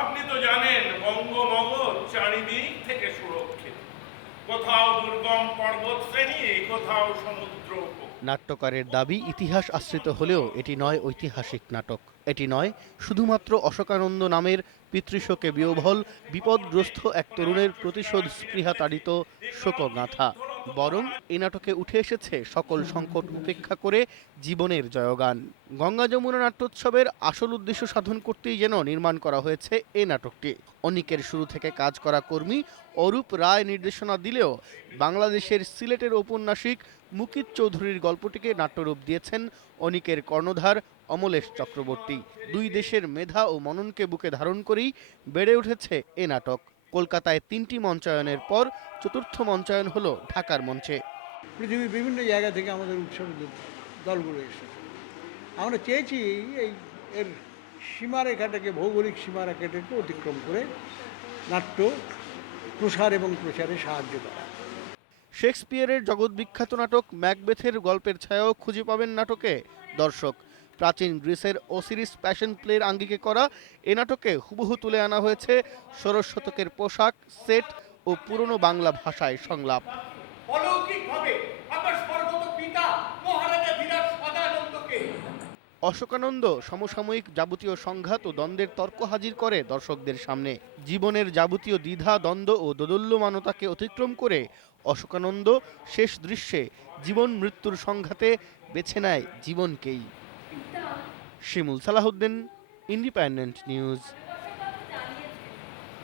আপনি তো জানেন বঙ্গমগর চারিদিক থেকে সুরক্ষিত। কোথাও দুর্গম পর্বত শ্রেণি কোথাও সমুদ্র নাট্যকারের দাবি ইতিহাস আশ্রিত হলেও এটি নয় ঐতিহাসিক নাটক। এটি নয় শুধুমাত্র অশোকানন্দ নামের পিতৃশোকে বিয়োভল বিপদগ্রস্ত এক তরুণের প্রতিশোধ স্পৃহা তাড়িত শোকগাথা। বরং এ নাটকে উঠে এসেছে সকল সংকট উপেক্ষা করে জীবনের জয়গান। গঙ্গা যমুনা নাট্যোৎসবের আসল উদ্দেশ্য সাধন করতেই যেন নির্মাণ করা হয়েছে এ নাটকটি। অনিকের শুরু থেকে কাজ করা কর্মী অরূপ রায় নির্দেশনা দিলেও বাংলাদেশের সিলেটের ঔপন্যাসিক মুকিত চৌধুরীর গল্পটিকে নাট্যরূপ দিয়েছেন অনিকের কর্ণধার অমলেশ চক্রবর্তী। দুই দেশের মেধা ও মননকে বুকে ধারণ করেই বেড়ে উঠেছে এ নাটক। কলকাতায় তিনটি মঞ্চায়নের পর চতুর্থ মঞ্চায়ন হলো ঢাকার মঞ্চে। পৃথিবীর বিভিন্ন জায়গা থেকে আমাদের উৎসব দলগুলো এসেছে। আমরা চেয়েছি এই এর সীমারেখাটাকে ভৌগোলিক সীমারেখাটাকে অতিক্রম করে নাট্য প্রসার এবং প্রচারে সাহায্য করা। শেক্সপিয়ারের জগৎবিখ্যাত নাটক ম্যাকবেথের গল্পের ছায়াও খুঁজে পাবেন নাটকে। দর্শক প্রাচীন গ্রিসের ওসিরিস প্যাশন প্লের আঙ্গিকে করা এ নাটকে হুবহু তুলে আনা হয়েছে ষোড়শ শতকের পোশাক সেট ও পুরনো বাংলা ভাষায় সংলাপ। অশোকানন্দ সমসাময়িক যাবতীয় সংঘাত ও দ্বন্দ্বের তর্ক হাজির করে দর্শকদের সামনে। জীবনের যাবতীয় দ্বিধা দ্বন্দ্ব ও দোদল্যমানতাকে অতিক্রম করে অশোকানন্দ শেষ দৃশ্যে জীবন মৃত্যুর সংঘাতে বেছে নেয় জীবনকেই। Shimul Salahuddin Independent News